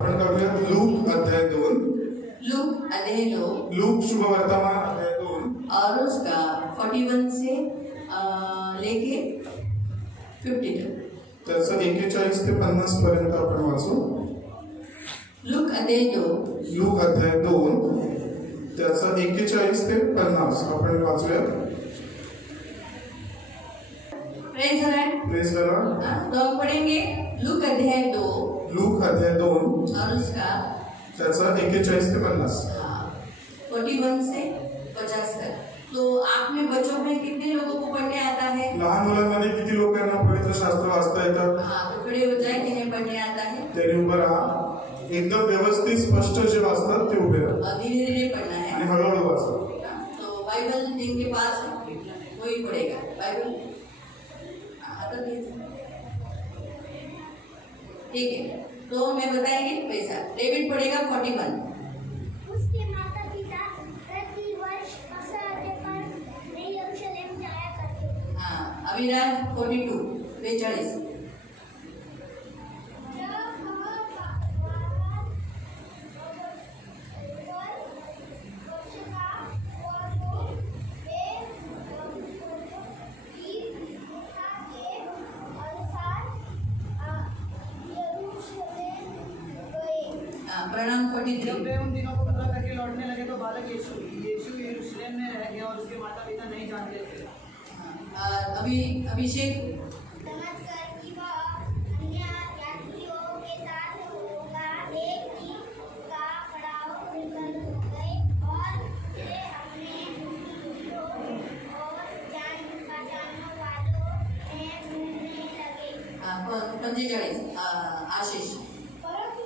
आपण करूया लूक अध्याय 2. लूक अध्याय 2 लूक शुभ वर्तमान अध्याय 2 और उसका 41 से लेके 50 तक. त्याचं 41 ते 50 पर्यंत आपण वाचू. लूक अध्याय 2 लूक अध्याय 2 त्याचं 41 ते 50 आपण वाचूया. Praise Lord. Praise the Lord. तो हम पढ़ेंगे लूक अध्याय 2 लूक अध्याय 2 और उसका त्याचं 41 ते 50 41 से 50 तक. तो आप में बच्चों में कितने लोगों को पढ़ने आता है? लहान मुलांमध्ये किती लोकांना पवित्र शास्त्र वाचता येतं? तो खड़े हो जाए जिन्हें पढ़ने आता है. त्यांनी उभं राहा. एकदम व्यवस्थित स्पष्ट जे वाचतात ते उभे राहा धीरे धीरे पढ़ना है आणि हळूहळू वाचा. तो बाइबल जिनके पास है वही पढ़ेगा. बाइबल ठीक है. तो मैं बताएंगे पैसा. डेविड पढ़ेगा 41. उसके माता पिता प्रति वर्ष अक्सर पर नई यरूशलेम जाया करते. अविनाश 42 42. प्रणाम 43. जब वे उन दिनों को पूरा करके लौटने लगे तो बालक यीशु यरूशलेम में रह गया और उसके माता पिता नहीं जानते थे. अभिषेक समझकर कि वह अन्य यात्रियों के साथ होगा, एक ही का पड़ाव निकल गए और वे अपने मित्रों और जान पहचान वालों में ढूंढने लगे. 45. आशीष परंतु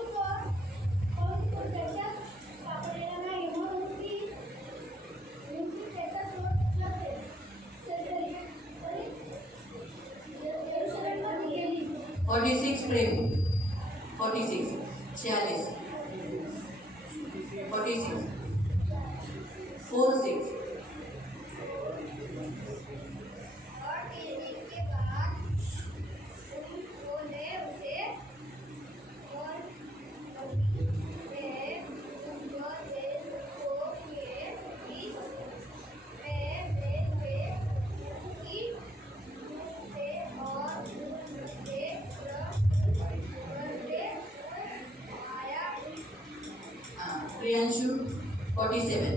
तो त्याच्या सापडलेला नाही म्हणून ती त्याचा शोध नव्हते. यरूशलेममध्ये गेली. 46 प्रेम 46 46 46 46. और गिरने के बाद उन्होंने उसे और वे जो देश को किए कि वे की से और से आया. प्रियांशु 47.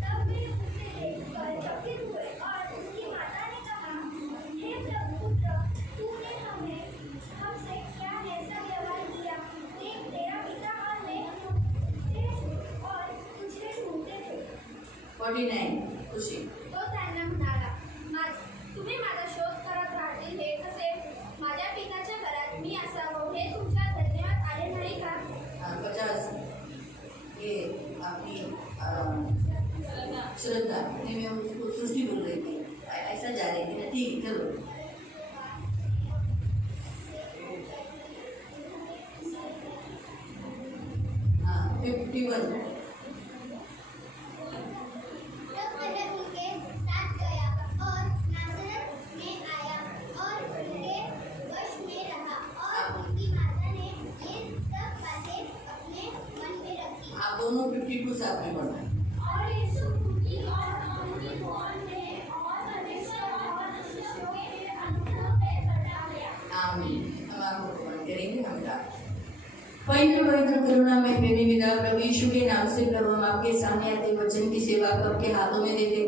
तब वे उससे चकित हुए और उसकी माता ने कहा, हे प्रभु पुत्र, तूने हमसे क्या ऐसा व्यवहार किया? तेरा पिता और मैं और तुझे ढूंढते थे. 49 खुशी. तो त्यांना म्हणाला, तुम्ही माझा शोध करत राहतील हे कसे? माझ्या पिताच्या घरात मी असावं हे तुमच्या धन्यवाद आले नाही का? 50. ये आपकी श्रद्धा नहीं, मैं उसको सृष्टि बोल रही थी, ऐसा जा रही थी ना. ठीक है, चलो. हाँ 51. तब वह उनके साथ गया और नासरत में आया और उनके वश में रहा और उनकी माता ने ये सब बातें अपने मन में रखी. आप दोनों 52 से आपने पढ़ना. और यीशु उनकी उनकी कौन में और परमेश्वर और शिष्यों के अनुभव में बढ़ा गया. आमीन. हम आपको प्रणाम करेंगे. हम पवित्र करुणा में प्रेमी पिता प्रभु यीशु के नाम से प्रभु हम आपके सामने आते वचन की सेवा को आपके हाथों में देते.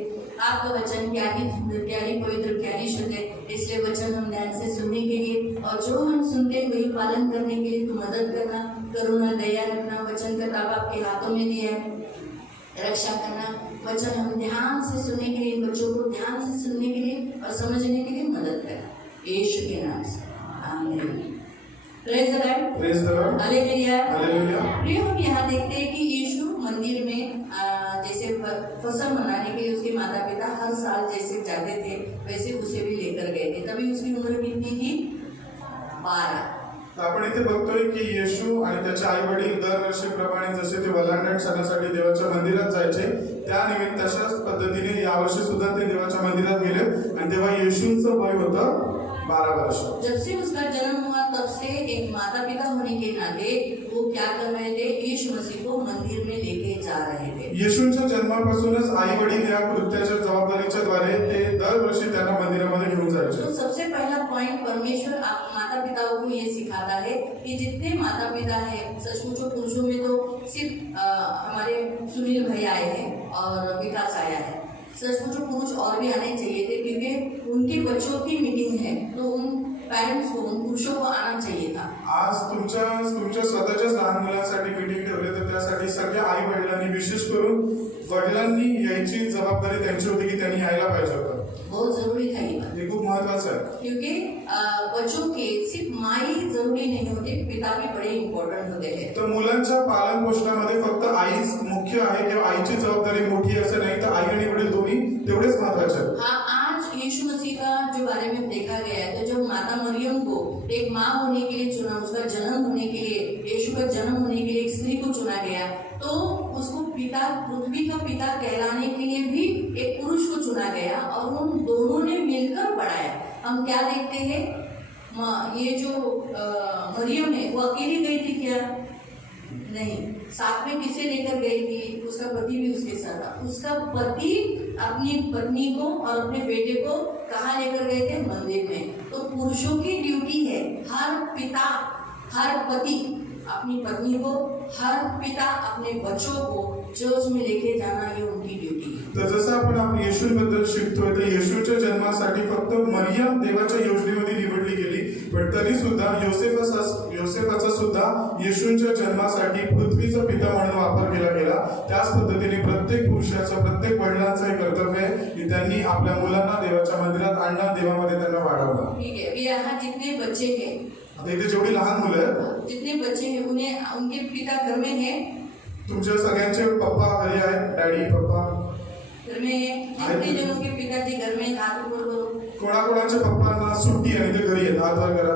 आपका वचन क्या ही सुंदर, क्या ही पवित्र, क्या ही शुद्ध है. इसलिए वचन हम ध्यान से सुनने के लिए और जो हम सुनते हैं वही पालन करने के लिए तू मदद करना, करुणा दया रखना. वचन का ताब आपके हाथों में दिया है, रक्षा करना. वचन हम ध्यान से सुनने के लिए, बच्चों को ध्यान से सुनने के लिए और समझने के लिए मदद करना. यीशु के नाम से आमीन. Praise the Lord. Praise the Lord. Hallelujah. Hallelujah. प्रिय, हम यहाँ देखते हैं कि यीशु मंदिर में जैसे फसल मनाने के लिए उसके माता पिता हर साल जैसे जाते थे वैसे उसे भी लेकर गए थे. तभी उसकी उम्र कितनी थी? 12. तर आपण इथे बघतोय की येशू आणि त्याचे आई वडील दरवर्षीप्रमाणे जसे ते वलांडण सणासाठी देवाच्या मंदिरात जायचे, त्या निमित्त तशाच पद्धतीने यावर्षी सुद्धा ते देवाच्या मंदिरात गेले आणि तेव्हा येशूंचं वय होतं 12 वर्ष. जब से उसका जन्म हुआ तब से एक माता पिता होने के नाते वो क्या कर रहे थे, यीशु मसीह को मंदिर में लेके जा रहे थे. येशूंच्या जन्मापासूनच आई वडील या कृत्याच्या जबाबदारीच्या द्वारे ते दरवर्षी त्यांना मंदिरामध्ये घेऊन जायचे. तो सबसे पहला पॉइंट परमेश्वर माता पिताओं को ये सिखाता है कि जितने माता पिता है, सचमुच पुरुषों में तो सिर्फ हमारे सुनील भाई आए हैं और विकास आया है, सचमुच पुरुष और भी आने चाहिए थे क्योंकि उनके बच्चों की मीटिंग है, तो उन पेरेंट्स को, उन पुरुषों को आना चाहिए था. आज तुमच्या स्वतःच्याच लहान मुलांसाठी मीटिंग ठेवले, तर त्यासाठी सगळ्या आई वडिलांनी, विशेष करून वडिलांनी यायची जबाबदारी त्यांची होती की त्यांनी यायला पाहिजे होतं. बहुत जरूरी था ये बात, हे खूप महत्वाचं आहे. क्योंकि बच्चों के सिर्फ माँ ही जरूरी नहीं होते, पिता भी बड़े इम्पोर्टेंट होते हैं. तर मुलांच्या पालन पोषणामध्ये फक्त आईच मुख्य आहे किंवा आईची जबाबदारी मोठी असं नाही, तर आई आणि वडील दोन्ही तेवढेच महत्वाचे आहेत. हाँ, आज यीशु मसीह का जो बारे में देखा गया है, तो जब माता मरियम को एक माँ होने के लिए चुना, उसका जन्म होने के लिए, यीशु का जन्म होने के लिए एक स्त्री को चुना गया, तो उसको पिता, पृथ्वी का पिता कहलाने के लिए भी एक पुरुष को चुना गया और उन दोनों ने मिलकर बढ़ाया. हम क्या देखते हैं, ये जो मरियम है वो अकेली गई थी क्या? नहीं, साथ में किसे लेकर गई थी? उसका पति भी उसके साथ था. उसका पति अपनी पत्नी को और अपने बेटे को कहाँ लेकर गए थे? मंदिर में. तो पुरुषों की ड्यूटी है, हर पिता, हर पति अपनी पत्नी को, हर पिता अपने बच्चों को चर्च में लेके जाना, ये उनकी ड्यूटी है. तर जसं आपण येशूबद्दल शिकतोय, तर येशूच्या जन्मासाठी फक्त मरियम देवाच्या योजनेमध्ये निवडली गेली, पण तरी सुद्धा योसेफाचा सुद्धा येशूच्या जन्मासाठी पृथ्वीचा पिता म्हणून वापर केला गेला. त्याच पद्धतीने प्रत्येक पुरुषाचं, प्रत्येक वडिलांचं हे कर्तव्य आहे की त्यांनी आपल्या मुलांना देवाच्या मंदिरात आणणं, देवामध्ये त्यांना वाढवणं. ठीक है. अभी यहाँ जितने बच्चे हैं, आता इथे जेवढी लहान मुलं आहेत, जितने बच्चे हैं, उन्हें उनके पिता घर में है, तुमच्या सगळ्यांचे पप्पा घरी आहेत, डॅडी पप्पा घर में है. जितने जनों के पिताजी घर में, हाथ ऊपर करो. कोणाकोणाच्या पप्पांना सुट्टी आणि ते घरी आहेत, हात वर करा.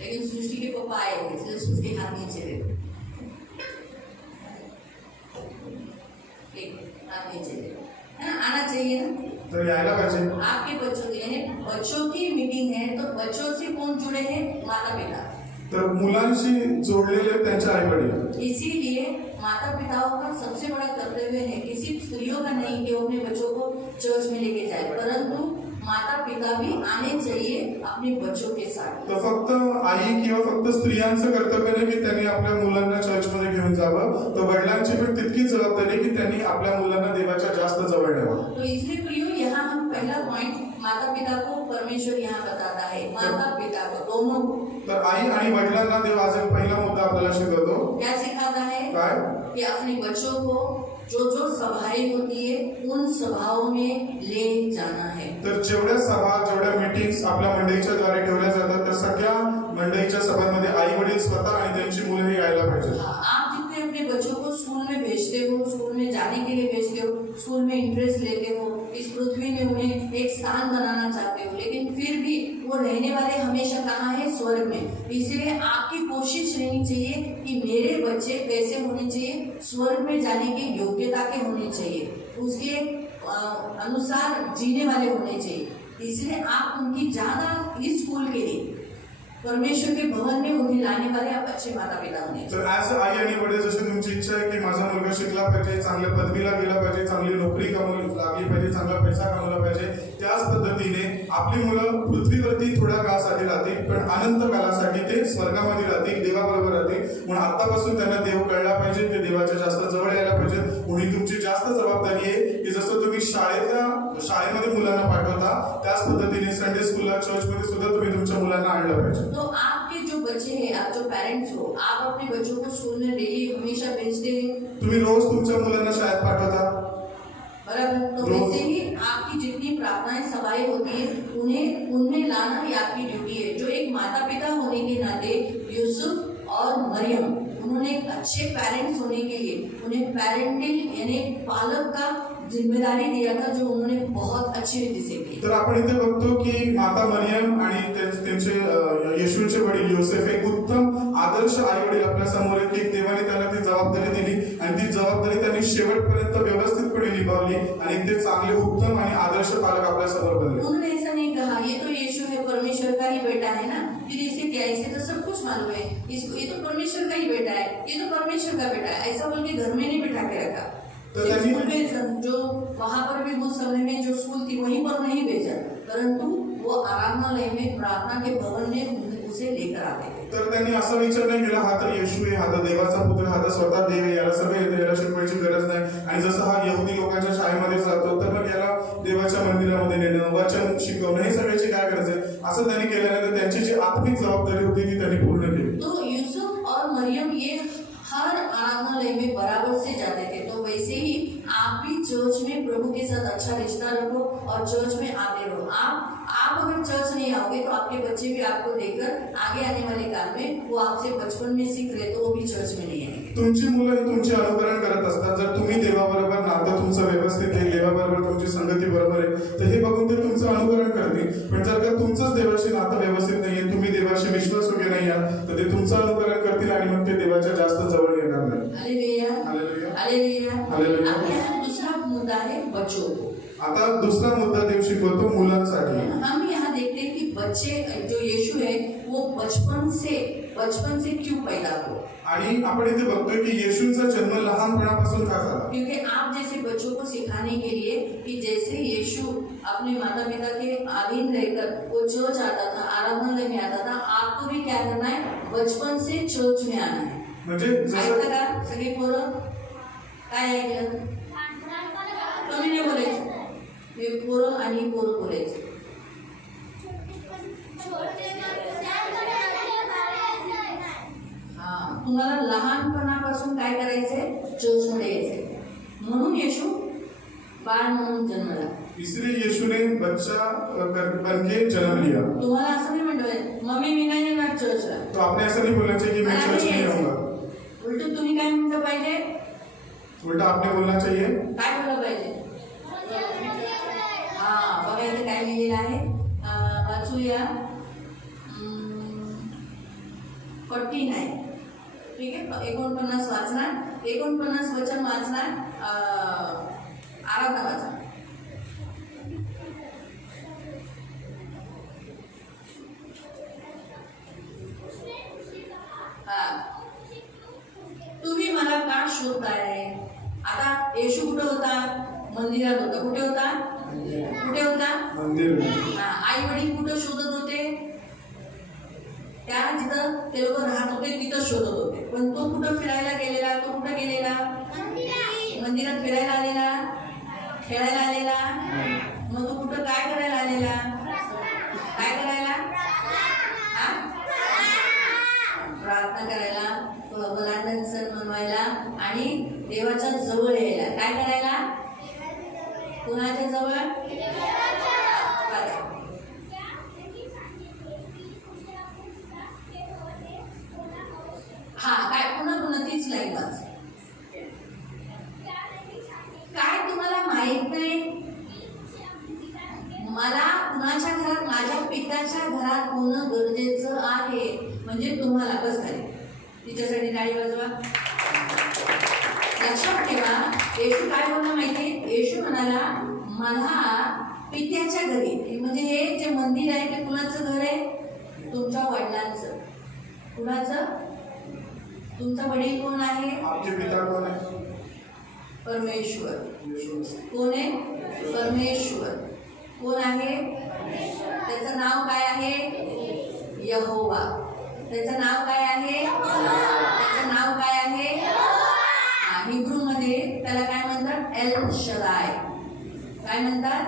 लेकिन सृष्टि के पापा आए थे, इसलिए सृष्टि हाथ नीचे रहे. हाथ नीचे रहे, है ना? आना चाहिए ना. तर यायला पाहिजे. आपके बच्चों की, यानी बच्चों की मीटिंग है, तो बच्चों से कौन जुड़े हैं? माता पिता. तर मुलांशी जोडलेले त्यांचे आई वडील. इसीलिए माता पिताओं का सबसे बड़ा कर्तव्य है कि सिर्फ स्त्रियों का नहीं कि वो अपने बच्चों को चर्च में लेके जाए, परंतु माता पिता भी आने चाहिए अपने बच्चों के साथ. तर फक्त आई किंवा फक्त स्त्रियांचं कर्तव्य नाही की त्यांनी आपल्या मुलांना चर्चमध्ये घेऊन जावं, तर वडिलांची पण तितकीच जबाबदारी की त्यांनी आपल्या मुलांना देवाच्या जास्त जवळ न्यावं. तो इसलिए प्रियो, यहाँ हम पहला पॉइंट माता पिता को परमेश्वर यहाँ बताता है, माता पिता को दोनों. तर आई आणि वडिलांना देव आज एक पहिला मुद्दा आपल्याला शिकवतो. क्या सिखाता है? काय? कि अपने बच्चों को जो सभाएं होती है उन सभाओं में ले जाना है. तर जेवढ्या सभा, जेवढ्या मीटिंग्स आपल्या मंडळीच्या द्वारे ठेवल्या जातात, त्या सगळ्या मंडळीच्या सभांमध्ये आई वडील स्वतः आणि त्यांची मुलं यायला पाहिजे. आप जितने अपने बच्चों को स्कूल में भेजते हो, स्कूल में जाने के लिए भेजते हो, स्कूल में इंटरेस्ट लेते हो, इस पृथ्वी में उन्हें एक स्थान बनाना चाहते हो, लेकिन फिर भी वो रहने वाले हमेशा कहाँ है? स्वर्ग में. इसलिए आपकी कोशिश रहनी चाहिए कि मेरे बच्चे कैसे होने चाहिए? स्वर्ग में जाने की योग्यता के होने चाहिए, उसके अनुसार जीने वाले होने चाहिए. इसलिए आप उनकी ज्यादा इस स्कूल के लिए, परमेश्वर के भवन में उन्हें लाने वाले आप अच्छे माता पिता होने. तर ऍज आई आणि वडील जशी तुमची इच्छा आहे की माझा मुलगा शिकला पाहिजे, चांगल्या पदवीला गेला पाहिजे, चांगली नोकरी कमवली लागली पाहिजे, चांगला पैसा कमवला पाहिजे, त्याच पद्धतीने आपली मुलं पृथ्वीवरती थोड्या काळासाठी राहतील, पण अनंत काळासाठी ते स्वर्गामध्ये राहतील, देवाबरोबर राहतील. म्हणून आतापासून त्यांना देव कळला पाहिजे, ते देवाच्या जास्त जवळ यायला पाहिजे. म्हणून तुमची जास्त जबाबदारी आहे की जसं तुम्ही शाळेमध्ये मुलांना पाठवता, त्याच पद्धतीने संडे स्कूलला, चर्चमध्ये सुद्धा तुम्ही तुमच्या मुलांना आणलं पाहिजे. तो आपके जो बच्चे हैं, आप जो पेरेंट्स हो, आप अपने बच्चों को स्कूल में डेली हमेशा भेजते हैं. तुम्ही रोज तुमच्या मुलांना शाळेत पाठवता, बराबर. तो वैसे ही आपकी जितनी प्रार्थनाएं, सभाएं होती है, उनमें लाना ये आपकी ड्यूटी है. जो एक माता पिता होने के नाते यूसुफ और मरियम, उन्होंने एक अच्छे पेरेंट्स होने के लिए उन्हें पेरेंटल यानी पालक का जिम्मेदारी दिया था जो उन्होंने बहुत अच्छी रीति से की। तर आपण इथे बघतो की माता मरियम आणि त्यांचे येशूचे वडील योसेफ एक उत्तम आदर्श आई वडील आपल्या समोर आहेत की देवाने त्यांना ती जबाबदारी दिली आणि ती जबाबदारी त्यांनी शेवटपर्यंत व्यवस्थितपणे निभावली आणि ते चांगले उत्तम आणि आदर्श पालक आपल्या समोर बनले. उन्होंने ऐसा नहीं कहा ये तो यीशु है, परमेश्वर का ही बेटा है ना, फिर इसे क्या, इसे तो सब कुछ मालूम है, इसको ये तो परमेश्वर का ही बेटा है, ये तो परमेश्वर का बेटा है, ऐसा बोल के घर में नहीं बिठा के रखा। तो स्कूल में जो वहां पर भी उस समय में जो स्कूल थी वहीं पर नहीं भेजा, परंतु वो आराधनालय में प्रार्थना के भवन में उसे लेकर आते थे। तर त्यांनी असा विचार नाही केला हा तर येशू आहे, हा तर देवाचा पुत्र, हा तर स्वतः देव आहे, याला सगळं येतं, याला शिकवायची गरज नाही. आणि जसं हा यहुदी लोकांच्या शाळेमध्ये जातो तर मग याला देवाच्या मंदिरामध्ये नेणं, वचन शिकवणं हे सगळ्याची काय गरज आहे, असं त्यांनी केल्यानंतर त्यांची जी आत्मिक जबाबदारी होती ती त्यांनी पूर्ण केली. तो यूसुफ और मरियम ये हर आराधनालय में बराबर से जाते थे, तो वैसे ही आप भी चर्च में प्रभु के साथ अच्छा रिश्ता रखो और चर्च में आते रहो। आप अगर चर्च नहीं आओगे तो आपके बच्चे भी आपको देखकर आगे आने वाले काल में वो आपसे बचपन में सीख रहे तो वो भी चर्च में नहीं आएंगे। तुमची मुलं ही तुमचे अनुकरण करत असतात. जर तुम्ही देवाबरोबर नातं तुमचं व्यवस्थित आहे, देवाबरोबर तुमची संगती बरोबर आहे, तर हे बघून ते तुमचं अनुकरण करतील. पण जर का तुमचंच देवाशी नातं व्यवस्थित नाहीये, तुम्ही देवाशी विश्वासयोग्य नाही आहात, तर ते तुमचं अनुकरण करतील आणि मग ते देवाच्या जास्त जवळ येणार नाही. Hallelujah, hallelujah. हालेलुया। हालेलुया। अब यहाँ दूसरा मुद्दा है बच्चों को। आता दुसरा मुद्दा देव शिकवतो मुलांसाठी. हम यहाँ देखते हैं कि बच्चे जो यीशु है वो बचपन से क्यों पैदा हो, आणि आपण इथे बघतोय की येशूचा जन्म लहानपणापासून का झाला. क्योंकि आप जैसे बच्चों को सिखाने के लिए कि जैसे यीशु अपने माता पिता के अधीन रहकर वो चर्च आता था, आराधनालय में आता था, आपको भी क्या करना है, बचपन से चर्च में आना है. म्हणजे ऐकलं जसं का सगळे पोरं? काय ऐकलं? कमी नाही बोलायचं, हे पोरं आणि पोरं बोलायचं. हा, तुम्हाला लहानपणापासून काय करायचंय, चर्चमध्ये यायचंय. म्हणून येशू बाळ म्हणून जन्मला. इसलिए यीशु ने बच्चा बन के जन्म लिया. तुम्हाला असं नाही म्हणलं मम्मी मी नाही येणार चर्चला, तो आपने ऐसा नहीं बोलना चाहिए कि मैं चर्च नहीं आऊंगा. उलट तुम्ही काय म्हणलं पाहिजे, उल्टा आपने बोलना चाहिए काय बोललं पाहिजे. हा बघा इथे काय लिहिलेलं आहे, वाचूया. 49 ठीक आहे, 49 वाचणार, 49 वचन वाचणार, आराधना वाचणार. तुम्ही मला का शोधताय. आता येशू कुठे होता, मंदिरात होता. कुठे होता, कुठे होता, मंदिर में. आई वडील कुठं शोधत होते, त्या जिथं ते लोक राहत होते तिथं शोधत होते. पण तो कुठं फिरायला गेलेला, तो कुठं गेलेला, मंदिरात फिरायला आलेला, खेळायला आलेला. मग तो कुठं काय करायला आलेला, काय करायला, प्रार्थना करायला, वलांडन सण मनवायला आणि देवाच्या जवळ यायला. काय करायला, कुणाच्या जवळ, हा काय पुन्हा तीच लाईन वाच. काय तुम्हाला माहित नाही, मला कुणाच्या घरात, माझ्या पित्याच्या घरात होणं गरजेचं आहे. म्हणजे तुम्हाला बस झाले, तिच्यासाठी टाळी वाजवा. लक्षात ठेवा येशू काय बोलणं माहितीये, येशू म्हणाला मला पित्याच्या घरी, म्हणजे हे जे मंदिर आहे ते कुणाचं घर आहे, तुमच्या वडिलांचं. कुणाचं, तुमचा वडील कोण आहे, आपके पिता कौन है, परमेश्वर. यीशु. कोण आहे, परमेश्वर. कोण आहे, त्याचं नाव काय आहे, यहोवा. त्याचं नाव काय आहे, त्याचं नाव काय आहे, हिब्रू मध्ये त्याला काय म्हणतात, एल शदाय. काय म्हणतात,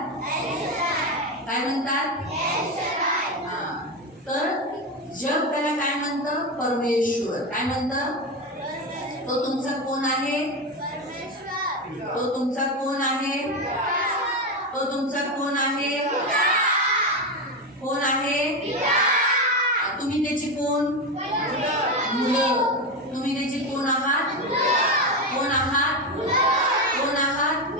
काय म्हणतात, तर जग त्याला काय म्हणतं, परमेश्वर. काय म्हणतं, तो तुमचा कोण आहे, तो तुमचा कोण आहे, तो तुमचा कोण आहे, कोण आहे, तुम्ही त्याची कोण, मुलं. तुम्ही त्याची कोण आहात, कोण आहात, कोण आहात,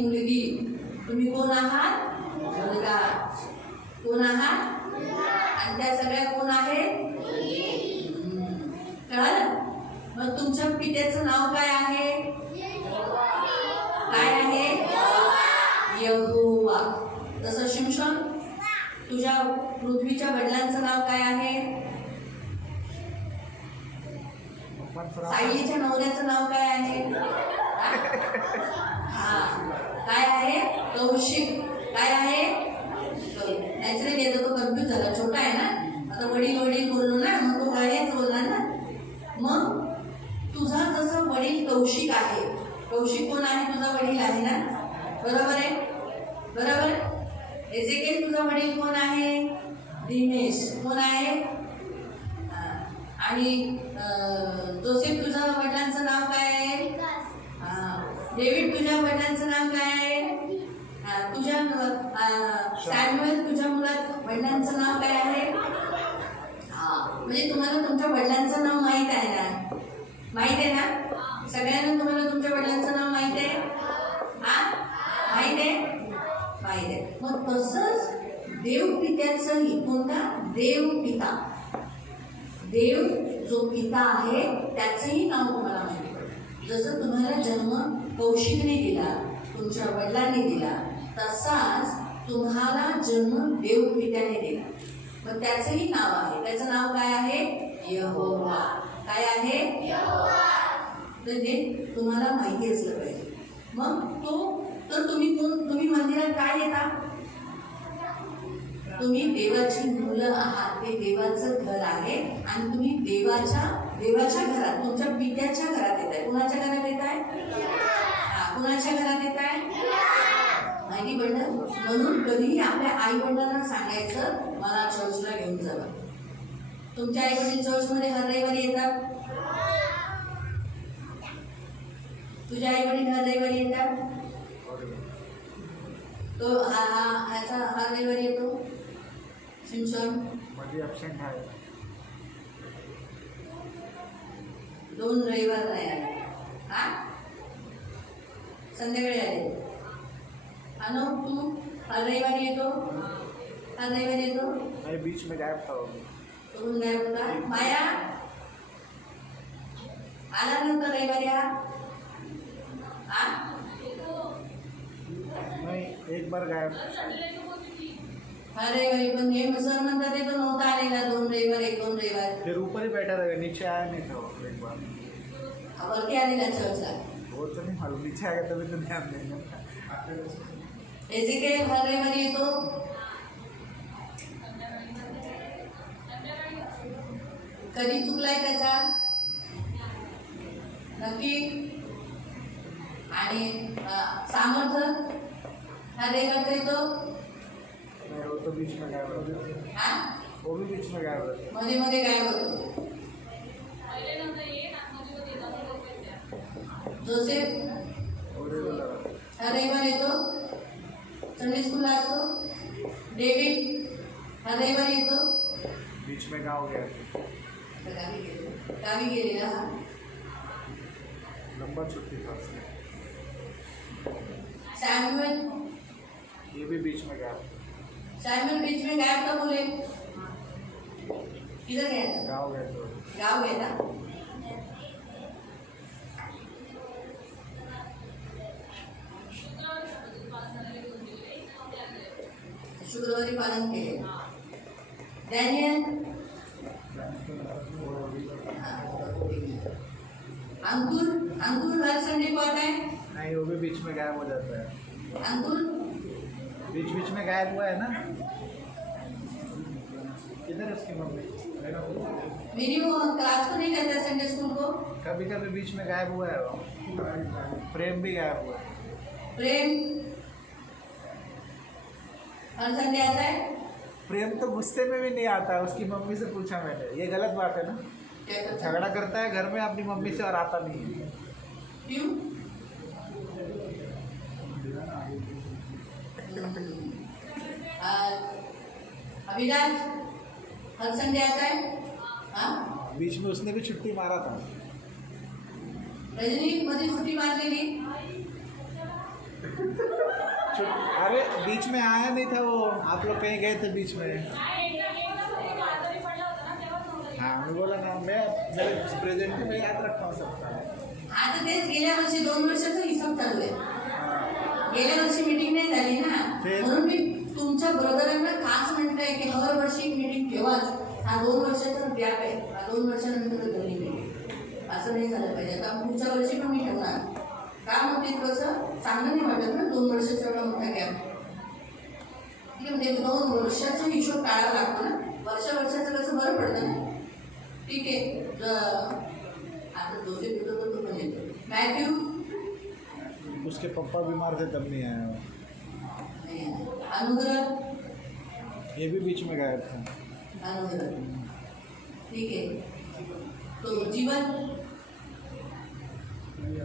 मुलगी. तुम्ही कोण आहात? मुलगा. कोण आहात? आणि त्या सगळ्या कोण आहेत? कळालं? मग तुमच्या पित्याचं नाव काय आहे? काय आहे? यहोवा. तसं शिमशोन, तुझ्या पृथ्वीच्या वडिलांचं नाव काय आहे? सायलीच्या नवऱ्याचं नाव काय आहे? हा, काय आहे? कौशिक. काय आहे? नॅचरली येतो, तो कन्फ्यूज झाला, छोटा आहे ना. आता वडील वडील बोललो ना, मग तो हेच बोलणार ना. मग तुझा जसं वडील कौशिक आहे, कौशिक कोण आहे? तुझा वडील आहे ना, बरोबर आहे? बरोबर. एजेकेल तुझा वडील कोण आहे? दिनेश. कोण आहे? आणि जोसेफ तुझ्या वडिलांचं नाव काय आहे? डेव्हिड तुझ्या वडिलांचं नाव काय आहे? तुझ्या सॅम्युएल तुझ्या वडिलांचं नाव काय आहे? म्हणजे तुम्हाला तुमच्या वडिलांचं नाव माहीत आहे ना? माहीत आहे ना? सगळ्यांना तुम्हाला तुमच्या वडिलांचं नाव माहीत आहे? माहीत आहे? माहीत आहे. मग तसंच देव पित्याचंही, कोणता? देव पिता. देव जो पिता आहे त्याचंही नाव तुम्हाला माहिती पडतं. जसं तुम्हाला जन्म कौशिकने दिला, तुमच्या वडिलांनी दिला, तसाच तुम्हाला जन्म देव पित्याने दिला. मग त्याचंही नाव आहे. त्याचं नाव काय आहे? यहोवा. काय आहे? यहोवा. तर ते तुम्हाला माहिती असलं पाहिजे. मग तो तर तुम्ही मंदिरात काय येता? तुम्ही देवाची मुलं आहात. ते देवाचं घर आहे आणि तुम्ही देवाच्या घरात, तुमच्या पित्याच्या घरात येत आहे. कुणाच्या घरात येत आहे? कुणाच्या घरात येत आहे? माहिती पडलं? म्हणून कधीही आपल्या आई वडिलांना सांगायचं, मला चर्चला घेऊन जावं. तुमच्या आई वडील चर्चमध्ये हर रविवारी येतात? तुझ्या आई वडील हर रविवारी येतात? तो ह्याचा हर रविवारी येतो? शिमशोन मध्ये ॲब्सेंट आहे. 2 रविवार नाही आले. संध्याकाळी आले. अनूप तू हर रविवारी येतो? हर रविवारी येतो? मैं बीच में गायब था. तुम्ही गायब होता? माया आला नव्हता रविवारी? नहीं, एक बार गायब. हर रविवारी. पण हे सर म्हणतात ते तो नव्हता आलेला. 2 रविवार, 1-2 रविवार. फिर ऊपर ही बैठा रहेगा, नीचे आया नहीं था वो एक बार. वरती आलेला चर्चला. वो तो नहीं मालूम, नीचे आएगा तभी तो ध्यान देंगे. एजेकेल हर रविवारी येतो? कधी चुकलाय त्याचा? नक्की? आणि सामर्थ्य हर रविवारचा येतो? नहीं, वो तो बीच में गायब रहता है. वो भी बीच में गायब रहता है. मध्ये मध्ये गायब होतो. जोसेफ वो रेगुलर रहता है. हर रविवार येतो? संडे स्कूलला असतो? डेव्हिड हर रविवारी येतो? बीच में गाँव गया. गावी गेलेला. हा लंबा छुट्टी था उसका. सैमुअल ये भी बीच में गया. सैमुअल बीच में गायब कब बोले? किधर गया था? गाँव गया तो. गाँव गया था. शुक्रवारी पालन केले. डॅनियल अंकुर हर संडे को आता है? नहीं, वो भी बीच में गायब हो जाता है. अंकुर बीच में गायब हुआ है ना. किधर है उसकी मम्मी? मेरी वो क्लास को नहीं करता संडे स्कूल को. कभी कभी बीच में गायब हुआ है वो. प्रेम भी गायब हुआ है. प्रेम हर संडे आता है? प्रेम तो गुस्से में भी नहीं आता है. उसकी मम्मी से पूछा मैंने, ये गलत बात है ना. क्या करता है? झगड़ा करता है घर में अपनी मम्मी से और आता नहीं है. क्यों? अभिराज हर संडे आता है? हाँ. बीच में उसने भी छुट्टी मारा था. रजनी मध्ये सुट्टी मारलेली. अरे बीच में आया नहीं था वो, आप लोग कहीं गए थे बीच में। हाँ मैं बोला ना, मैं मेरे प्रेजेंट में याद रखता हूँ सबका। आता तेच गेल्या वर्षी 2 वर्षाचा हिसाब चालू आहे. गेल्या वर्षी मीटिंग नाही झाली ना, तेच. म्हणून मी तुमच्या ब्रदरांना खास म्हटलंय की हर वर्षी एक मीटिंग ठेवाच. हा 2 वर्षाचा गॅप आहे, हा 2 वर्षानंतर झाली मीटिंग. असं नाही झालं पाहिजे. आता पुढच्या वर्षी पण मी ठेवणार. का मग ते कसं चांगलं नाही वाटत ना 2 वर्षाचा एवढा मोठा गॅप. ठीक आहे, म्हणजे 2 वर्षाचा हिशोब टाळावा लागतो ना. वर्षाचं कसं बरं पडतं ना. ठीक आहे, आता जोसेफ येतो तर तो पण येतो. मॅथ्यू उसके पप्पा बीमार थे तब नहीं आया वो। नाही आहे. अनुग्रह ये भी बीच में गायब था। अनुग्रह ठीक है. तो जीवन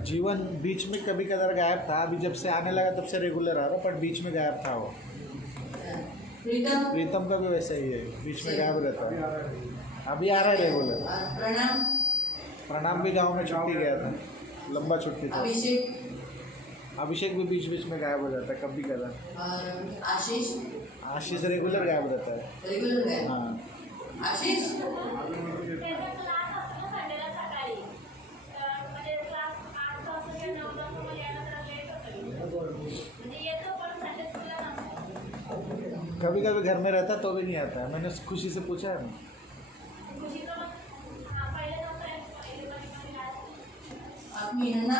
जीवन बीच में कभी कदार गायब था, अभी जब से आने लगा तब से रेगुलर आ रहा, पर बीच में गायब था वो। प्रीतम प्रीतम का भी वैसा ही है, बीच में गायब रहता है। अभी आ रहा है रेगुलर। और प्रणाम प्रणाम भी गांव में छुट्टी गया था, लंबा छुट्टी था। अभिषेक अभिषेक भी बीच बीच में गायब हो जाता है कभी कदार। और आशीष आशीष रेगुलर गायब रहता है। रेगुलर है. हाँ आशीष त्याचा क्लास असतो संडेला सकाळी, म्हणजे क्लास 8 वाजता किंवा 9 वाजता मला यायला जरा लेट होतं, म्हणजे येतो पण संडे स्कूलला नसतो. कभी कभी घर में रहता तो भी नहीं आता है। मैंने खुशी से पूछा है ना। खुशीचं पहिले नव्हतं पहिले कधी काय अपनी है ना.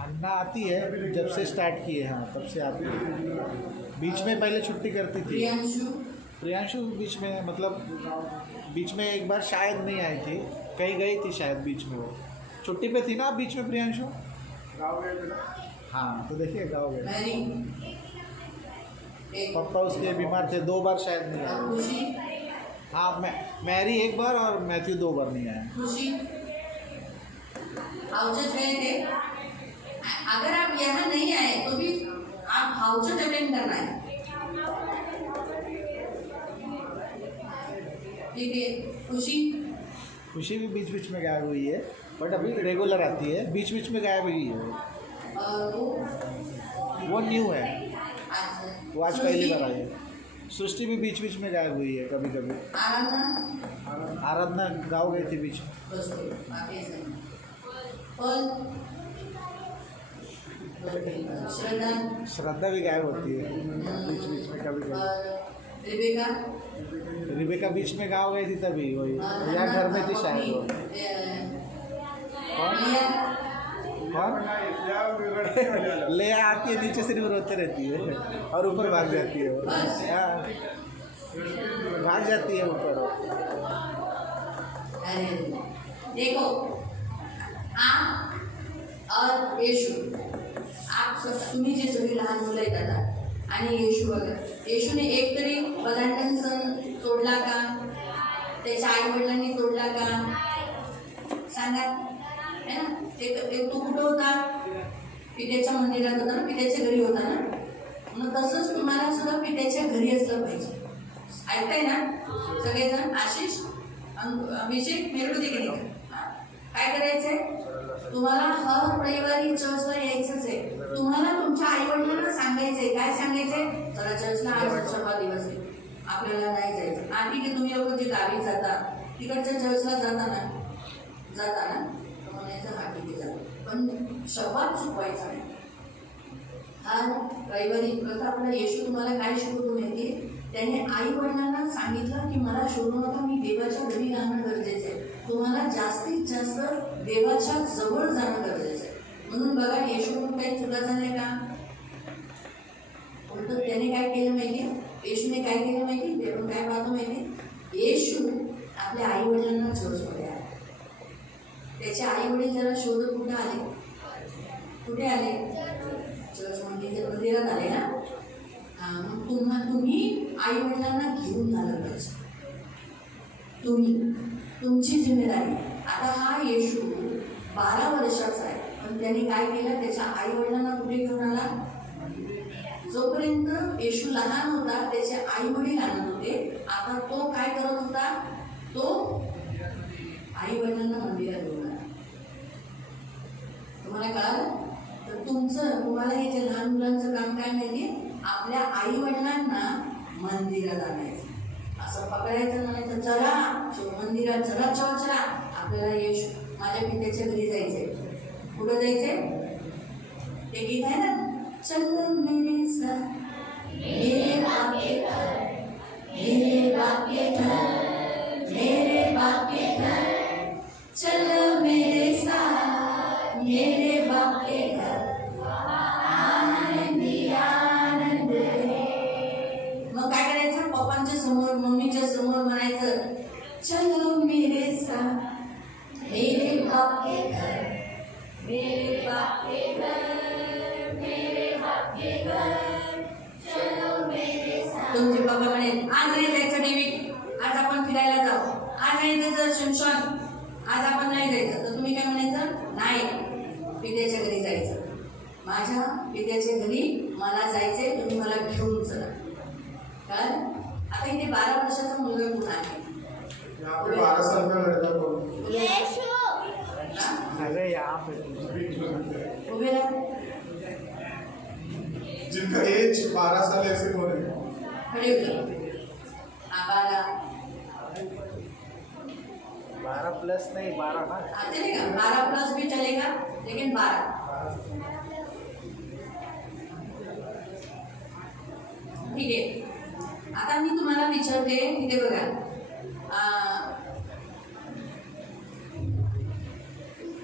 हन्ना आती है जब से स्टार्ट किए, हाँ तब से आती है। बीच में पहले छुट्टी करती थी। प्रियांशु प्रियांशु बीच में, मतलब बीच में एक बार शायद नहीं आई थी, कहीं गई थी शायद बीच में। वो छुट्टी पे थी ना आप बीच में प्रियांशु? हाँ तो देखिए गाँव गए। मैरी एक पापा उसके बीमार थे, 2 बार शायद नहीं और आए। खुशी हाँ मैरी 1 बार और मैथ्यू 2 बार नहीं आया। खुशी हाउचेज गए थे. अगर आप यहाँ नहीं आए तो भी आप हाउचेज अटेंड करना है. ठीक है. खुशी खुशी भी बीच बीच में गायब हुई है, बट अभी रेगुलर आती है, बीच बीच में गायब हुई है। और वो न्यू है, अच्छा. वो आज पहली बार आई है। सृष्टि भी बीच बीच में गायब हुई है कभी कभी। आराधना आराधना गाँव गई थी बीच में। बस बाकी ऐसे नहीं. पल श्रद्धा श्रद्धा भी गायब होती है बीच बीच में कभी कभी। और रिबेका रिबेका बीच में गाँव गई थी तभी, वही या घर में थी शायद वो। कौन कौन ले आती है, नीचे सिर्फ रोते रहती है और ऊपर भाग जाती है वो। हाँ, भाग जाती है ऊपर। अरे देखो, आप और येशू, आप सब तुम्ही जे सगळी लहान मुलं आहेत आता आणि येशू वगैरे, येशूने एक तरी बलांडन सण तोडला का? त्याच्या आई वडिलांनी तोडला का? सांगा है ना. ते तो कुठं होता? पित्याच्या मंदिरात होता ना, पित्याच्या घरी होता ना. मग तसंच तुम्हाला सुद्धा पित्याच्या घरी असलं पाहिजे. ऐकताय ना सगळेजण? आशिष अभिषेक मेलू दे की नाही? काय करायचंय तुम्हाला? हर रविवारी चर्चला यायचंच आहे. तुम्हाला तुमच्या आई वडिलांना सांगायचंय. काय सांगायचंय? चला चर्चला आज शनिवार दिवस आहे, आपल्याला नाही जायचं. हा ठीक आहे, तुम्ही लोक जे गावी जाता तिकडच्या चर्चला जाता ना तर म्हणायचं हा ठीक आहे जातो, पण शब्दात चुकवायचा नाही. हा रविवारी कसं आपला येशू तुम्हाला काय शिकवतो माहिती? त्याने आई वडिलांना सांगितलं की मला शोधू नका, मी देवाच्या घरी राहणं गरजेचं आहे. तुम्हाला जास्तीत जास्त देवाच्या जवळ जाणं गरजेचं आहे. म्हणून बघा, येशूकडून काही चुका झाल्या का? उलट त्याने काय केलं माहिती? येशूने काय केलं माहिती? ते पण काय पाहतो माहिती? येशू आपल्या आई वडिलांना चर्चमध्ये आला. त्याचे आई वडील जरा शोधत कुठे आले? कुठे आले? चर्च मंदिरात आले ना. मग तुम्ही आई वडिलांना घेऊन आलं पाहिजे. तुमची जिम्मेदारी. आता हा येशू 12 वर्षाचा आहे, पण त्याने काय केलं? त्याच्या आई वडिलांना कुठे घेऊन आला? जोपर्यंत येशू लहान होता त्याचे आई वडील आणत होते, आता तो काय करत होता? तो आई वडिलांना मंदिरात घेऊन आला. तुम्हाला कळालं? तर तुम्हाला हे जे लहान मुलांचं काम काय माहितीये, आपल्या आई वडिलांना मंदिरात आणायचं, असं पकडायचं, म्हणायचं चला मंदिरात, चला चला आपल्याला येशू माझ्या पित्याच्या घरी जायचंय. कुठं जायचंय? ते गीत आहे ना, चल मेरे साथ मेरे बाप के घर, मेरे बाप के घर, मेरे बाप के घर, चल मेरे साथ मेरे बाप के घर, आनंद आनंद है. मग काय करायचं? पप्पांच्या समोर मम्मीच्या समोर म्हणायचं, चलो मेरे साथ मेरे बाप के घर, मेरे बाप के घर, मेरे बाप के घर, चलो मेरे साथ. तुमचे बाबा म्हणे आज नाही जायचं डेव्हिड, आज आपण फिरायला जाऊ, आज नाही जायचं शिमशॉन, आज आपण नाही जायचं. तर तुम्ही काय म्हणायचं? नाही, पित्याच्या घरी जायचं, माझ्या पित्याच्या घरी मला जायचंय, तुम्ही मला घेऊन चला. काय आता इथे 12 वर्षाचा मुलगा कोण आहे? यहाँ पे 12 साल का लड़का कौन? यीशु. अरे यहाँ पे उभे राहा, जिनका एज 12 साल है, ऐसे कौन है? खड़े हो जाओ. 12 12+ नहीं 12 ना. चलेगा, 12+ भी चलेगा, लेकिन 12. ठीक आहे. आता मी तुम्हाला विचारते, इथे बघा,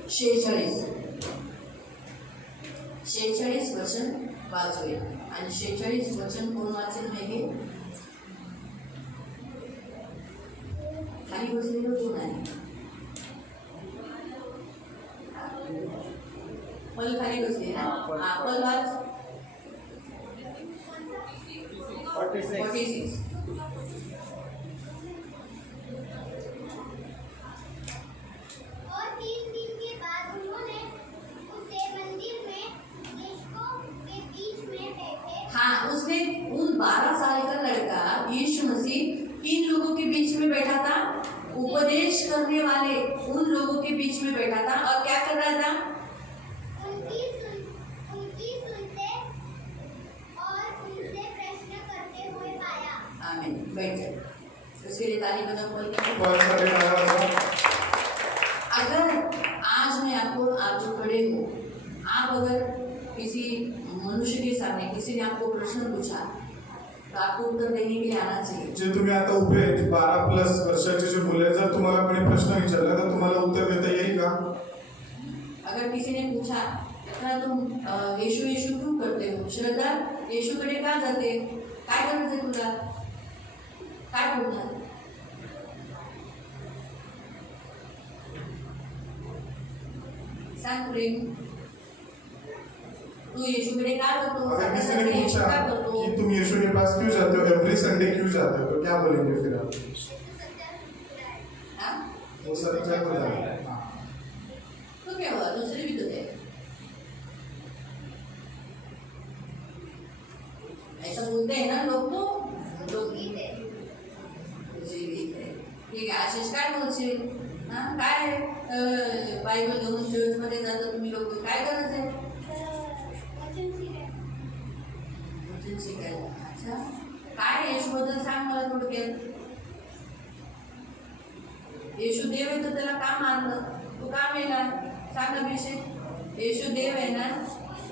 46 वचन वाचूया. आणि 46 वचन कोण वाचेल माहिती? खाली बसलेलं कोण आहे? पल खाली बसले ना, पल वाच. 46. और 3 दिन के बाद उन्होंने उसे मंदिर में यीशु के बीच में बैठे. हाँ, उसने उन 12 साल का लड़का यीशु मसीह किन लोगों के बीच में बैठा था? उपदेश करने वाले उन लोगों के बीच में बैठा था. और क्या कर रहा था? उनकी सुनते और उनसे प्रश्न करते हुए पाया. आमीन. बैठ जाए. उसके लिए ताली बजाओ. कोई नहीं. कौन सा दिन आया था? अगर आज मैं आपको, आप जो खड़े हो, आप अगर किसी मनुष्य के सामने किसी ने आपको प्रश्न पूछा तो आपको उत्तर देने के लिए आना चाहिए. जे तुम्ही आता उभे आहेत 12+ वर्षाचे जे मुलं, जर तुम्हाला कोणी प्रश्न विचारला तर तुम्हाला उत्तर देता येईल का? अगर किसी ने पूछा तर तुम येशू येशू क्यों करते हो? श्रद्धा, येशूकडे का जाते? काय करायचं तुला? काय बोलणार? सांग प्रेम, तू येशूकडे का जातो? अगर किसी ने सगळे येशू पूछा का करतो? कि तुम यीशु के पास क्यों जाते हो, एवरी संडे क्यों जाते हो, तो क्या बोलेंगे फिर आप? हाँ? वो सत्य बोला है. तो क्या हुआ? दूसरे भी तो थे. ऐसा बोलते हैं ना लोग, तो लोग भी थे. ठीक आहे. आशिष काय बोलशील? हा, काय बायबल घेऊन चर्चमध्ये जाता तुम्ही लोक? काय गरज आहे? वचन शिकायला. अच्छा, काय येशूबद्दल सांग मला थोडक्यात. येशू देव आहे तर त्याला का मारलं? तू का मेला? सांग अभिषेक. येशू देव आहे ना,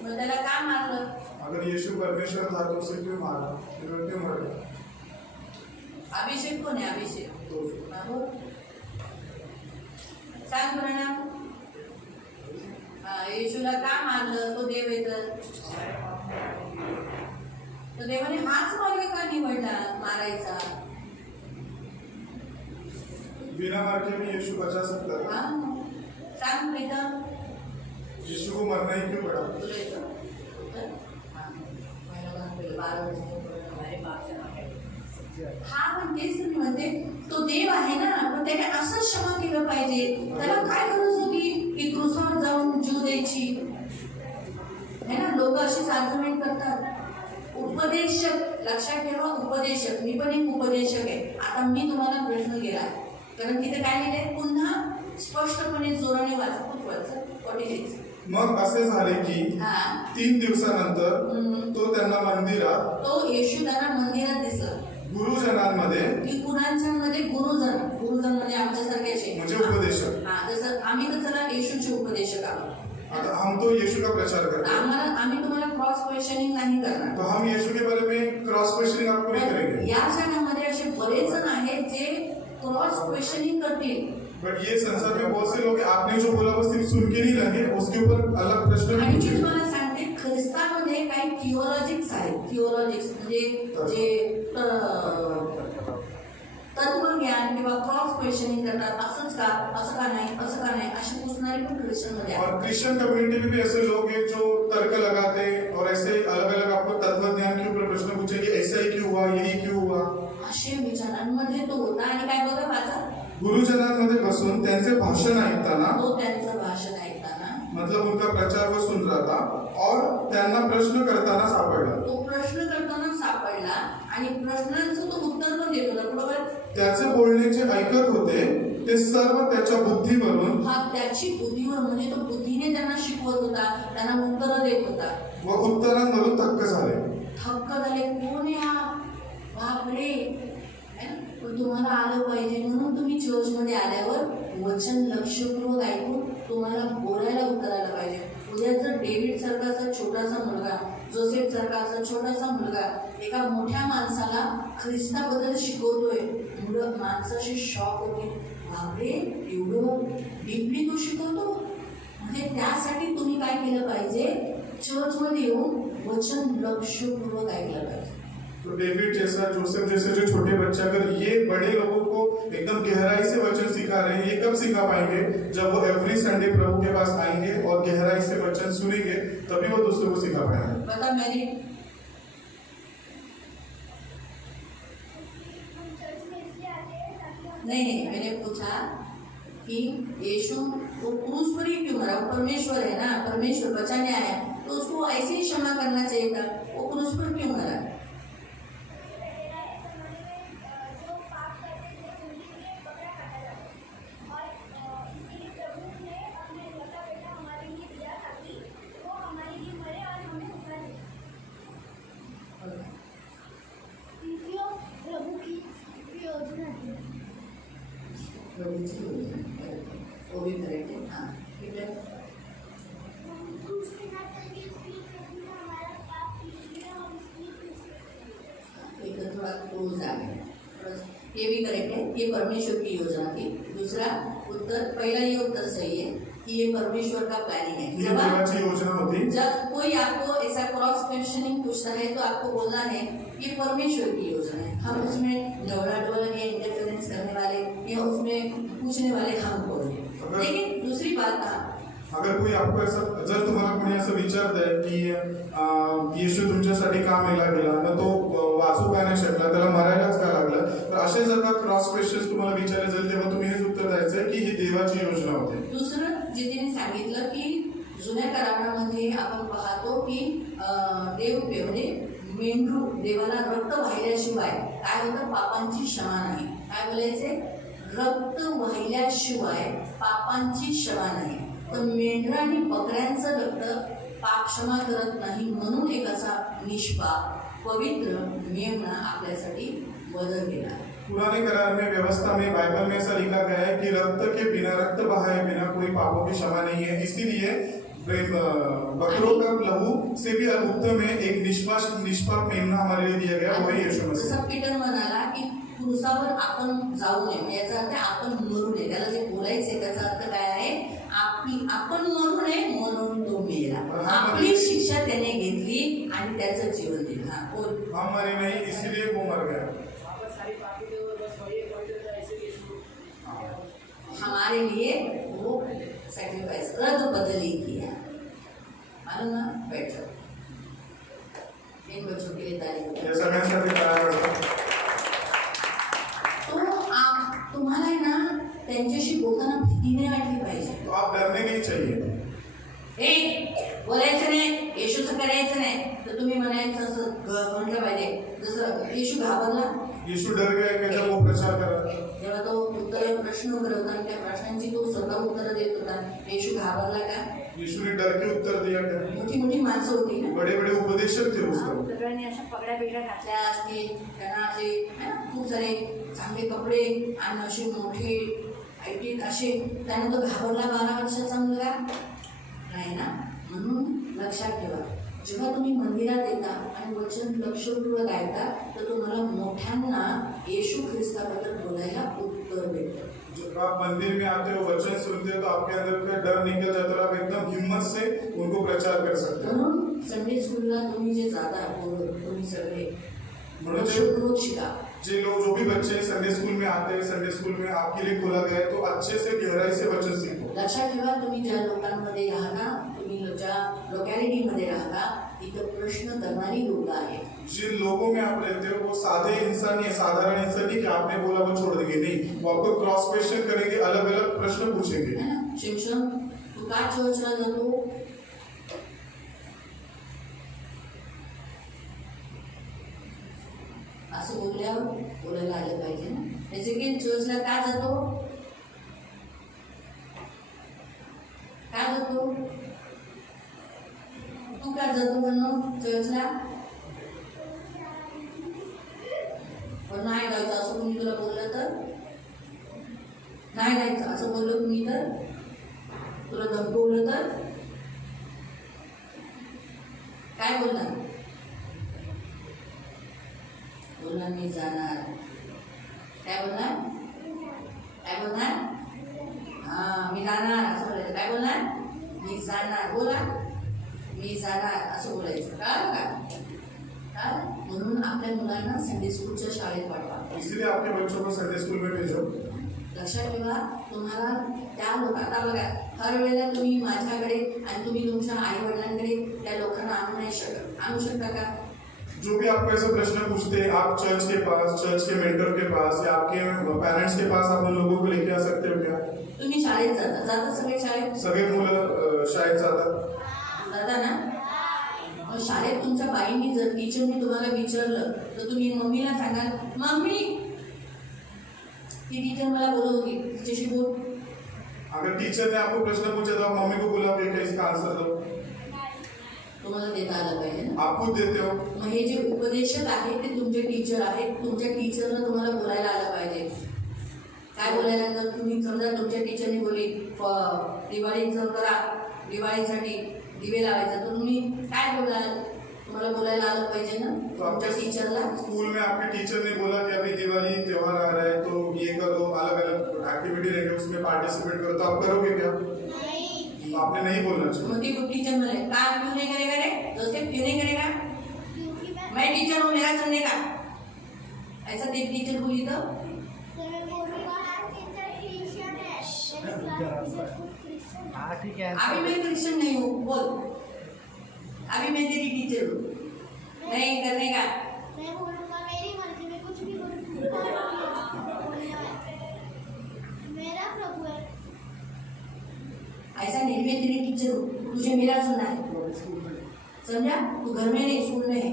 मग त्याला का मारलं? अगर यीशु परमेश्वर था तो उसे क्यों मारा, फिर क्यों मरा? अभिषेक कोण आहे? अभिषेक तो बाबू सांग प्रणाम. येशूला का मारलं? तो देव आहे तर देवाने हाच मार्ग का निवडला मारायचा? बिना मार के भी यीशु बचा सकता था. हा, सांग प्रीतम. यीशु को मरना ही क्यों पड़ा? तुला येतं? हा, पहिलं गाणं पहिलं 12 वर्षाचं अरे बापच्या नावाने. हा, पण तेच तुम्ही म्हणते, तो देव आहे ना, पण त्याने असं क्षमा केलं पाहिजे. त्याला काय गरज होती की क्रूसावर जाऊन जीव द्यायची? है ना, लोक अशीच आर्ग्युमेंट करतात. उपदेशक, लक्षात ठेवा, उपदेशक. मी पण एक उपदेशक आहे. आता मी तुम्हाला प्रश्न केला, कारण तिथे काय लिहिलंय? पुन्हा स्पष्टपणे जोराने वाचा. खूप वाचा. 46. मग असे झाले की हा 3 दिवसानंतर हम्म. तो त्यांना मंदिरात तो येशू त्यांना मंदिरात दिसला गुरुजनांमध्ये की गुरांच्यामध्ये गुरुजन म्हणजे आमच्यासारख्याचे म्हणजे उपदेशक. हा जसं आम्ही तर चला येशूचे उपदेशक आहोत. आता हम तो यीशु का प्रचार करते हैं, आम्ही तुम्हाला क्रॉस क्वेश्चनिंग नाही करणार. तो हम यीशु के बारे में क्रॉस क्वेश्चनिंग आपको नहीं करेंगे. या जगामध्ये असे बरेच जण आहेत जे क्रॉस क्वेश्चनिंग करतील बट ये संसार में बहुत से लोग हैं, आपने जो बोला बस सिर्फ सुन के नहीं लगे, उसके ऊपर अलग प्रश्न भी आणि मी पूछे. तुम्हाला सांगते ख्रिस्तामध्ये काही थिओलॉजिक्स आहेत. थिओलॉजिक्स म्हणजे जे तत्वज्ञान किंवा क्रॉस क्वेश्चनिंग करतात. असंच का, असं का नाही, असं का नाही, अशी पूछणारी पण ख्रिश्चन मध्ये आहेत. और क्रिश्चियन कम्युनिटी में भी ऐसे लोग हैं जो तर्क लगाते और ऐसे अलग अलग आपको तत्वज्ञान के ऊपर प्रश्न पूछेंगे, ऐसा ही क्यों हुआ, यही क्यों हुआ. असे विचारांमध्ये तो होता. आणि काय बघा माझा गुरुजनांमध्ये बसून त्यांचे भाषण ऐकताना, तो त्यांचं भाषण ऐकताना मतलब उनका प्रचार वो सुन रहा था और त्यांना प्रश्न करताना सापडला. तो प्रश्न करताना सापडला आणि प्रश्नांचं तो उत्तर पण देत होता. बरोबर. त्याचे बोलणे जे ऐकत होते ते सर्व त्याच्या बुद्धीवरून हा त्याची बुद्धीवर म्हणजे तो बुद्धीने त्यांना शिकवत होता, त्यांना उत्तरं देत होता. व उत्तरांवरून थक्क झाले. थक्क झाले. कोण आहे हा? बापरे. है ना? पण तुम्हाला आलं पाहिजे म्हणून तुम्ही चर्चमध्ये आल्यावर वचन लक्षपूर्वक ऐकून तुम्हाला बोलायला उतरायला पाहिजे. उद्या जर डेव्हिड सारखाचा छोटासा मुलगा, जोसेफ सारखाचा छोटासा मुलगा एका मोठ्या माणसाला ख्रिस्ताबद्दल शिकवतोय, मुलं माणसाशी शॉक होते. बापरे, एवढं डीपली तो शिकवतो. म्हणजे त्यासाठी तुम्ही काय केलं पाहिजे, चर्चमध्ये येऊन वचन लक्षपूर्वक ऐकलं पाहिजे. तो डेविड जैसा, जोसेफ जैसे जो छोटे बच्चे, अगर ये बड़े लोगों को एकदम गहराई से वचन सिखा रहे हैं, ये कब सिखा पाएंगे? जब वो एवरी संडे प्रभु के पास आएंगे और गहराई से वचन सुनेंगे, तभी वो दूसरों को सिखा पाएंगे. बता मेरी हम चर्च में इसलिए आते हैं ताकि हम नहीं, मैंने पूछा कि यीशु वो क्रूस पर ही क्यों मरा? वो परमेश्वर है ना, परमेश्वर बचाने आया, तो उसको ऐसे ही क्षमा करना चाहिए था. वो क्रूस पर क्यों मरा? मेरा इस जमाने में जो पाप करते थे उनके लिए बकरा काटा जाता और इसीलिए प्रभु ने अपने इकलौता बेटा हमारे लिए दिया ताकि वो हमारे लिए मरे और हमें उठा दे. प्रभु की योजना थी. वो भी करेक्ट है. हाँ ठीक है. क्रूस पे ना चलिए, इसलिए प्रभु ने हमारा पाप लिया और इसलिए क्रूस पे. एक थोड़ा क्लोज आ गया. ये भी करेक्ट है. ये परमेश्वर की योजना थी. दूसरा उत्तर, पहला ये उत्तर सही है कि ये परमेश्वर का प्लानिंग है. ही देवाची योजना होती. जब कोई आपको ऐसा क्रॉस क्वेश्चनिंग पूछता है तो आपको बोलना है ये परमेश्वर की योजना है. हम उसमें डोलाडोल या इंटरफेरेंस करने वाले या उसमें पूछने वाले हम बोल रहे. लेकिन दूसरी बात था, अगर कोई आपको ऐसा, जर तुम्हाला कोणी असं विचारतंय की येशू तुमच्यासाठी का मेला गेला, मग तो वाचू का नाही शकला, त्याला मरायलाच का लागलं, तर असे जर का क्रॉस क्वेश्चन्स तुम्हाला विचारले जाईल तेव्हा तुम्ही हेच उत्तर द्यायचं की ही देवाची योजना होती. दुसरं जे तिने सांगितलं की जुन्या करारामध्ये आपण पाहतो की देव म्हणजे मेंढरू देवाला रक्त वाहिल्याशिवाय काय होतं, पापांची क्षमा नाही. काय बोलायचे? रक्त वाहिल्याशिवाय पापांची क्षमा नाही. तर मेंढरा आणि बकऱ्यांचं रक्त पाप क्षमा करत नाही. म्हणून एक असा निष्पाप पवित्र मेमना आपल्यासाठी बदल केला. पुराने करार में, व्यवस्था में, बाइबल में ऐसा लिखा गया है कि रक्त के बिना, रक्त बहाए बिना कोई पापों की क्षमा नहीं है. इसीलिए बकरों का लहू से भी उत्तम है एक निष्पाप मेमना हमारे लिए दिया गया, वही यीशु मसीह. जसं पीटर म्हणाला की क्रूसावर आपण जाऊ नये, याचा अर्थ आपण मरू नये. त्याला जे बोलायचंय त्याचा अर्थ काय आहे, आपण मरू नये म्हणून तो मेला. आपली शिक्षा त्याने घेतली आणि त्याचं जीवन दिलं. हा बोल. हम मरे नहीं इसलिए वो मर गया. वापस सारी पापी थे और बस वही पवित्रता इसीलिए शुरू. हमारे लिए वो सैक्रिफाइस रद्द बदली किया. मालूम ना? बैठो. इन बच्चों के लिए तारीफ. या सगळ्यांसाठी करार असतो. तो तुम्हाला आहे ना त्यांच्याशी बोलताना भीती नाही वाटली पाहिजे. तो आप डरने नहीं चाहिए. बोलायचं नाही, येशूचं करायचं नाही, तर तुम्ही म्हणायचं असं म्हटलं पाहिजे. जसं येशू घाबरला, यीशु डर गया कि जब वो प्रचार करा, तेव्हा तो उत्तर प्रश्न करत होता आणि त्या प्रश्नांची तो स्वतः उत्तरं देत होता. येशू घाबरला का? यीशु ने डर के उत्तर दिया क्या? मोठी मोठी माणसं होती ना, बड़े बड़े उपदेशक थे उस वक्त. सगळ्यांनी अशा पगड्या बिगड्या घातल्या असतील, त्यांना असे है ना, खूप सारे चांगले कपडे आणि असे मोठे ऐटीत असे, त्याने तो घाबरला 12 वर्षाचा मुलगा नाही ना. म्हणून लक्षात ठेवा, जेव्हा तुम्ही मंदिरात येता आणि वचन लक्षपूर्वक ऐकता तर तुम्हाला मोठ्यांना येशू ख्रिस्ताबद्दल बोलायला उत्तर भेटतं. जब आप मंदिर में आते हो, वचन सुनते हो, तो आपके अंदर का डर निकल जाता है और आप एकदम हिम्मत से उनको प्रचार कर सकते हो. म्हणून संडे स्कूलला तुम्ही जे जाता तुम्ही सगळे म्हणून लक्षपूर्वक शिका. जे लोग, जो भी बच्चे संडे स्कूल में आते हैं, संडे स्कूल में आपके लिए खोला गया है, तो अच्छे से गहराई से वचन सीखो. लक्षात ठेवा, तुम्ही ज्या लोकांमध्ये राहता, तुम्ही ज्या लोकॅलिटीमध्ये राहता, इथं प्रश्न करणारी लोक आहेत. जिन लोगों में आप रहते हो वो सादे इंसान नहीं है, साधारण इंसान नहीं कि आपने बोला वो छोड़ देंगे, नहीं, वो आपको क्रॉस क्वेश्चन करेंगे, अलग अलग प्रश्न पूछेंगे. है ना. शिक्षण, तू का चर्चला जातो? असं बोलल्यावर बोलायला आलं पाहिजे ना. त्याचे की चर्चला का जातो? का जातो? तू का जातो म्हणून चर्चला? पण नाही जायचं असं कोणी तुला बोललं तर? नाही जायचं असं बोललं तुम्ही तर? तुला धमकवलं तर काय बोलणार? बोलणार मी जाणार. काय बोलणार? काय बोलणार? हा, मी जाणार असं बोलायचं. काय बोलणार? मी जाणार. बोला, मी जाणार असं बोलायचं. कळलं का? म्हणून आपल्या मुलांना संडे स्कूलच्या शाळेत पाठवा. इसलिए आपके बच्चों को संडे स्कूल में भेजो. लक्षात ठेवा, तुम्हाला त्या लोक, आता बघा, हर वेळेला तुम्ही माझ्याकडे आणि तुम्ही तुमच्या आई वडिलांकडे त्या लोकांना आणू नाही शकत. आणू शकता का? जो भी आपको ऐसे प्रश्न पूछते हैं, आप चर्च के पास, चर्च के मेंटर के पास या आपके पेरेंट्स के पास आप उन लोगों को लेके आ सकते हो क्या? तुम्ही शाळेत जाता सगळे शाळेत सगळे मुलं शाळेत जातात. जाता ना. मग शाळेत तुमच्या बाईंनी जर टीचरनी तुम्हाला विचारलं तर तुम्ही मम्मीला सांगाल, मम्मी ती टीचर मला बोलत होती, तिच्याशी बोल. अगर टीचर ने आपको प्रश्न पूछा तो आप मम्मी को बुलाओगे क्या? इसका आंसर दो. तुम्हाला देता आलं पाहिजे ना. आप खुद देते हो. मग हे जे उपदेशक आहेत ते तुमचे टीचर आहेत. तुमच्या टीचरला तुम्हाला बोलायला आलं पाहिजे. काय बोलायला? जर तुम्ही समजा तुमच्या टीचरने बोलली दिवाळीचं करा, दिवाळीसाठी दिवे लावायचं, तर तुम्ही काय बोलाल? तुम्हाला बोलायला आलं पाहिजे ना तुमच्या टीचरला. स्कूल में आपके टीचर ने बोला कि अभी दिवाली त्योहार आ रहा है तो ये करो, अलग अलग एक्टिविटी रहेगी, उसमें पार्टिसिपेट करो, तो आप करोगे क्या? तो आपने नहीं बोलना चाहिए. मग ती टीचर म्हणे, का क्यों नहीं करेगा रे जोसेफ, क्यों नहीं करेगा? क्योंकि मैं टीचर हूँ, मेरा सुनने का. ऐसा ते टीचर बोली तो मैं बोलूँगा टीचर क्रिश्चियन है, क्रिश्चियन. हाँ ठीक है. अभी मैं क्रिश्चियन नहीं हूँ, बोल. अभी मैं तेरी टीचर हूँ, नहीं करने का. मैं बोलूँगा मेरी मर्जी में कुछ भी बोलूँ. मेरा प्रभु है. ऐसा नहीं, मैं तेरी टीचर हूँ, तुझे मेरा सुनना है. समझा? तू घर में नहीं, स्कूल में है.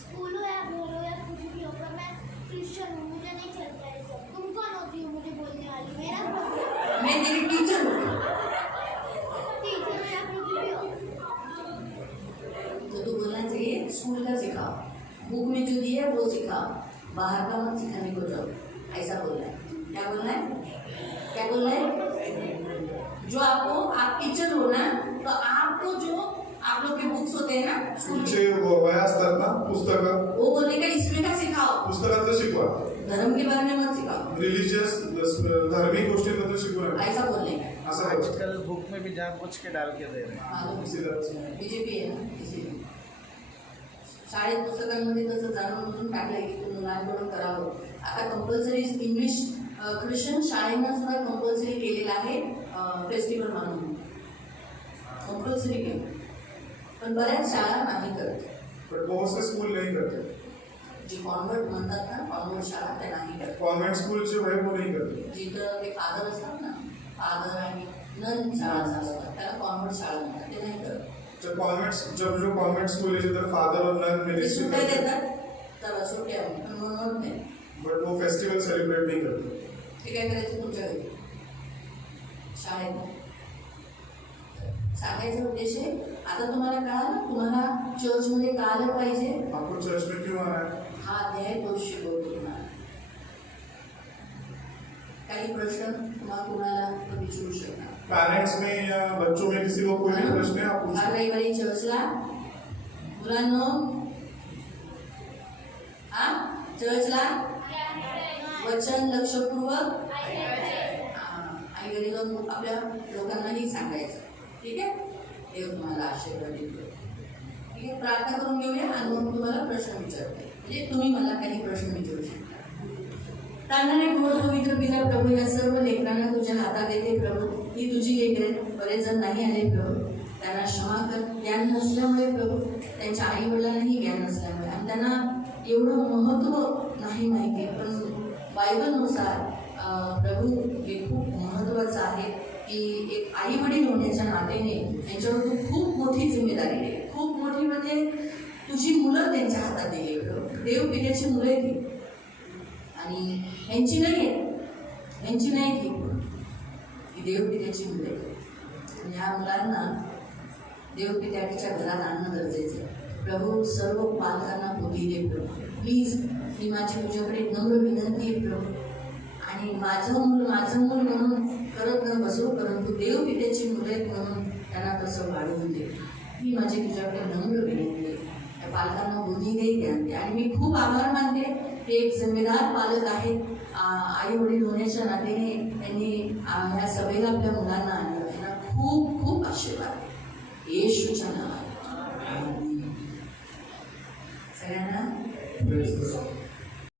स्कूल हो या घर हो या कुछ भी हो, पर मैं क्रिश्चियन हूँ, मुझे नहीं चलता है सब. तुम कौन होती हो मुझे बोलने वाली? मेरा प्रभु है. मैं तेरी टीचर हूँ. टीचर हो या कुछ भी हो. तो तू बोलना चाहिए स्कूल का सिखाओ, बुक में जो दिया है वो सिखाओ, बाहर का मत सिखाने को जाओ. ऐसा बोलना है. क्या बोलना है? क्या बोलना है? जो आपको, आप टीचर हो ना, तो आपको जो आप लोग के बुक्स होते हैं ना स्कूल तुमचे वह्या असतात ना, पुस्तकं, वो बोलने का इसमें का सिखाओ. पुस्तकातलं शिकवा. धर्म के बारे में मत सिखाओ. रिलीजियस, धार्मिक गोष्टींबद्दल शिकवू नका. ऐसा बोलने का. असं बोला. आजकल बुक में भी जानबूझ के डाल के दे रहे हैं. मालूम इसी तरह से. बीजेपी आहे ना, इसीलिए शाळेत पुस्तकांमध्ये तसं जाणून बुजून टाकलंय की तुम्ही लहानपणून करावं. आता कंपल्सरी इंग्लिश ख्रिश्चन शाळेनं सुद्धा कंपल्सरी केलेलं आहे फेस्टिवल म्हणून. कंपल्सरी केलं, पण बऱ्याच शाळा नाही करत. बट बहुत से स्कूल नहीं करते. जे कॉन्व्हर्ट म्हणतात ना, कॉन्व्हर्ट शाळा त्या नाही करत. कॉन्वेंट स्कूल जो है वो नहीं करते. जिथं ते फादर असतात ना, फादर आणि नन शाळा चालवतात, त्याला कॉन्व्हर्ट शाळा म्हणतात, ते नाही करत. जब जो कॉन्वेंट स्कूल है जिधर फादर और नन ते मिनिस्ट्री सुट्ट्या करते हैं, देतात, तर सुट्ट्या पण म्हणत नाही. बट वो फेस्टिवल सेलिब्रेट नहीं करते. ते काय करायचं तुमच्या घरी शाळेत. सांगायचा उद्देश आहे आता तुम्हाला कळालं तुम्हाला चर्चमध्ये का आलं पाहिजे आपको चर्च में क्यों आना है? हा अध्याय तो शिकवतो तुम्हाला. काही प्रश्न तुम्हाला कुणाला विचारू शकता. पेरेंट्स में या बच्चों में किसी को कोई भी प्रश्न है आप पूछ हर सकते हैं. रविवारी चर्चला मुलांनो हा चर्चला वचन लक्षपूर्वक आणि घरी जाऊन आपल्या लोकांनाही सांगायचं. ठीक आहे. देव तुम्हाला आशीर्वाद देतो. ठीक आहे. प्रार्थना करून घेऊया आणि मग तुम्हाला प्रश्न विचारते म्हणजे तुम्ही मला काही प्रश्न विचारू शकता. तांदळे गोड पवित्र पिता प्रभू या सर्व लेकरांना तुझ्या हातात येते प्रभू. ही तुझी लेकरे बरेच जण नाही आले प्रभू. त्यांना क्षमा कर ज्ञान नसल्यामुळे प्रभू त्यांच्या आई वडिलांनाही ज्ञान नसल्यामुळे आणि त्यांना एवढं महत्त्व नाही माहिती पण बायबलनुसार प्रभू हे खूप महत्त्वाचं आहे की एक आई वडील होण्याच्या नात्याने त्यांच्यावर तू खूप मोठी जिम्मेदारी आहे. खूप मोठी म्हणजे तुझी मुलं त्यांच्या हातात दिली प्रभू. देव पित्याची मुलं आहेत ही. आणि यांची नाही आहे यांची नाही ही देवपित्याची मुले आणि ह्या मुलांना देवपित्याच्या घरात आणणं गरजेचं आहे. प्रभू सर्व पालकांना बुद्धी दे प्रभू. प्लीज मी माझी तुझ्याकडे नम्र विनंती आहे प्रभू. आणि माझं मूल म्हणून करत न बसो परंतु देवपित्याची मुलं आहेत म्हणून त्यांना तसं वाढवून दे. ही माझी तुझ्याकडे नम्र विनंती आहे. त्या पालकांना बुद्धी दे द्या. आणि मी खूप आभार मानते ते एक जिम्मेदार पालक आहेत. आई वडील होण्याच्या नात्याने त्यांनी ह्या सभेला आपल्या मुलांना आणलं. त्यांना खूप खूप आशीर्वाद येशूच्या नावात सगळ्यांना.